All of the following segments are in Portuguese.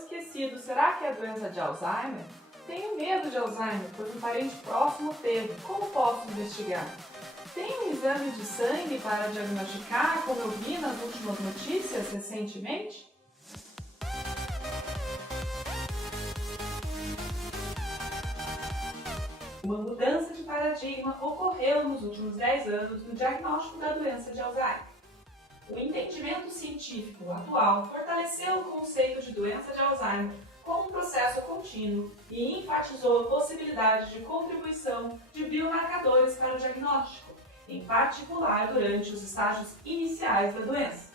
esquecido, será que é a doença de Alzheimer? Tenho medo de Alzheimer, pois um parente próximo teve. Como posso investigar? Tem um exame de sangue para diagnosticar, como eu vi nas últimas notícias recentemente? Uma mudança de paradigma ocorreu nos últimos 10 anos no diagnóstico da doença de Alzheimer. O entendimento científico atual fortaleceu o conceito de doença de Alzheimer como um processo contínuo e enfatizou a possibilidade de contribuição de biomarcadores para o diagnóstico, em particular durante os estágios iniciais da doença.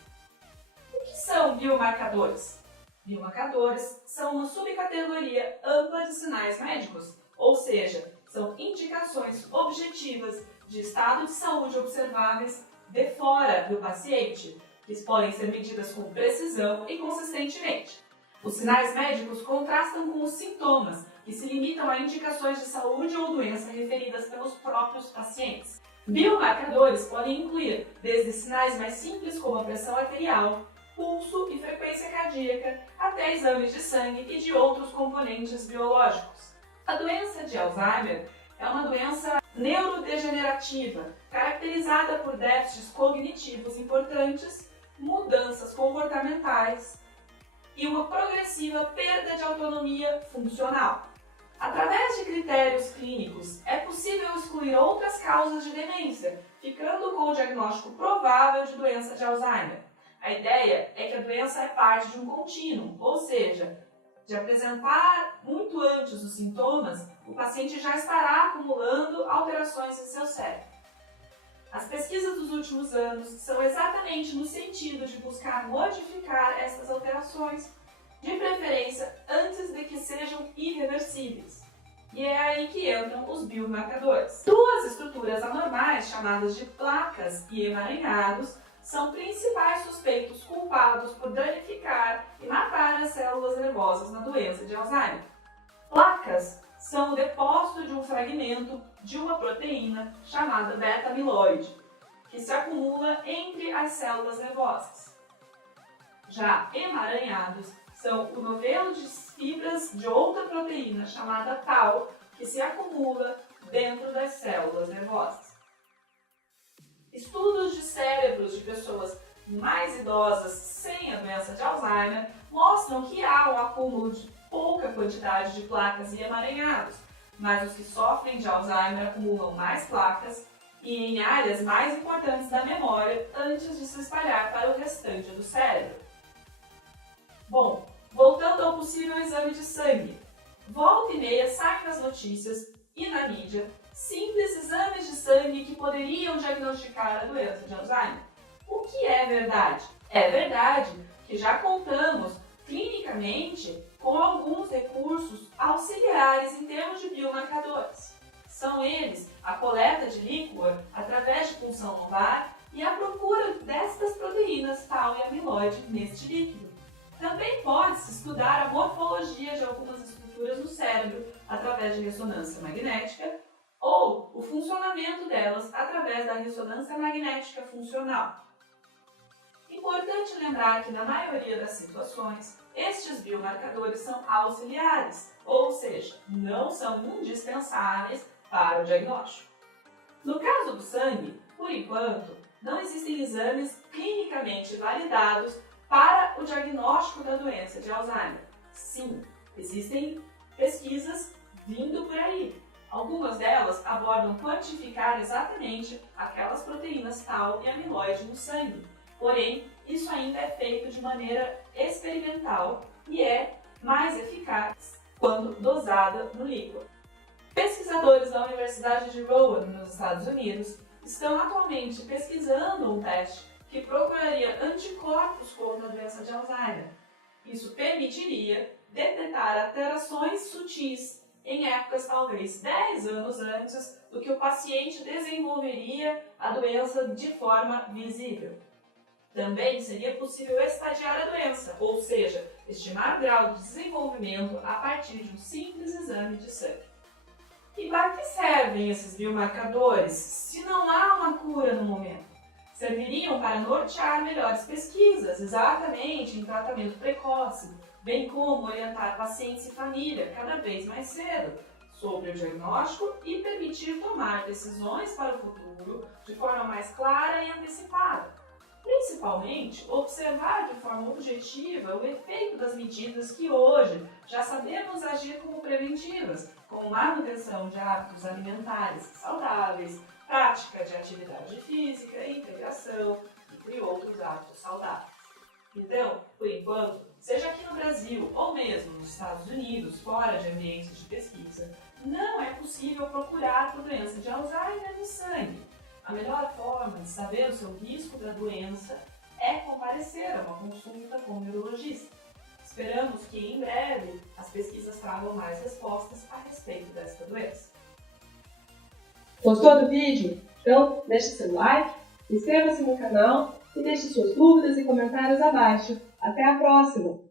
O que são biomarcadores? Biomarcadores são uma subcategoria ampla de sinais médicos, ou seja, são indicações objetivas de estado de saúde observáveis de fora do paciente, que podem ser medidas com precisão e consistentemente. Os sinais médicos contrastam com os sintomas, que se limitam a indicações de saúde ou doença referidas pelos próprios pacientes. Biomarcadores podem incluir desde sinais mais simples como a pressão arterial, pulso e frequência cardíaca, até exames de sangue e de outros componentes biológicos. A doença de Alzheimer é uma doença neurodegenerativa, caracterizada por déficits cognitivos importantes, mudanças comportamentais e uma progressiva perda de autonomia funcional. Através de critérios clínicos, é possível excluir outras causas de demência, ficando com o diagnóstico provável de doença de Alzheimer. A ideia é que a doença é parte de um contínuo, ou seja, de apresentar muito antes os sintomas, o paciente já estará acumulando alterações em seu cérebro. As pesquisas dos últimos anos são exatamente no sentido de buscar modificar essas alterações, de preferência antes de que sejam irreversíveis. E é aí que entram os biomarcadores. Duas estruturas anormais, chamadas de placas e emaranhados, são principais suspeitos culpados por danificar e matar as células nervosas na doença de Alzheimer. Placas são o depósito de um fragmento de uma proteína chamada beta-amiloide, que se acumula entre as células nervosas. Já emaranhados são o novelo de fibras de outra proteína chamada tau, que se acumula dentro das células nervosas. Estudos de cérebros de pessoas mais idosas sem a doença de Alzheimer mostram que há um acúmulo de pouca quantidade de placas e emaranhados, mas os que sofrem de Alzheimer acumulam mais placas e em áreas mais importantes da memória antes de se espalhar para o restante do cérebro. Bom, voltando ao possível exame de sangue, volta e meia saem nas notícias e na mídia simples exames de sangue que poderiam diagnosticar a doença de Alzheimer. O que é verdade? É verdade que já contamos clinicamente com alguns recursos auxiliares em termos de biomarcadores. São eles a coleta de líquor através de punção lombar e a procura destas proteínas tau e amiloide neste líquido. Também pode-se estudar a morfologia de algumas estruturas no cérebro através de ressonância magnética ou o funcionamento delas através da ressonância magnética funcional. Importante lembrar que, na maioria das situações, estes biomarcadores são auxiliares, ou seja, não são indispensáveis para o diagnóstico. No caso do sangue, por enquanto, não existem exames clinicamente validados para o diagnóstico da doença de Alzheimer. Sim, existem pesquisas vindo por aí. Algumas delas abordam quantificar exatamente aquelas proteínas tau e amiloide no sangue. Porém, isso ainda é feito de maneira experimental e é mais eficaz quando dosada no líquido. Pesquisadores da Universidade de Rowan, nos Estados Unidos, estão atualmente pesquisando um teste que procuraria anticorpos contra a doença de Alzheimer. Isso permitiria detectar alterações sutis em épocas talvez 10 anos antes do que o paciente desenvolveria a doença de forma visível. Também seria possível estadiar a doença, ou seja, estimar o grau de desenvolvimento a partir de um simples exame de sangue. E para que servem esses biomarcadores se não há uma cura no momento? serviriam para nortear melhores pesquisas, exatamente em tratamento precoce, bem como orientar pacientes e família cada vez mais cedo sobre o diagnóstico e permitir tomar decisões para o futuro de forma mais clara e antecipada. Principalmente, observar de forma objetiva o efeito das medidas que hoje já sabemos agir como preventivas, como manutenção de hábitos alimentares saudáveis, prática de atividade física, integração, entre outros hábitos saudáveis. Então, por enquanto, seja aqui no Brasil ou mesmo nos Estados Unidos, fora de ambientes de pesquisa, não é possível procurar por doença de Alzheimer no sangue. A melhor forma de saber o seu risco da doença é comparecer a uma consulta com o neurologista. Esperamos que em breve as pesquisas tragam mais respostas a respeito desta doença. Gostou do vídeo? Então deixe seu like, inscreva-se no canal e deixe suas dúvidas e comentários abaixo. Até a próxima!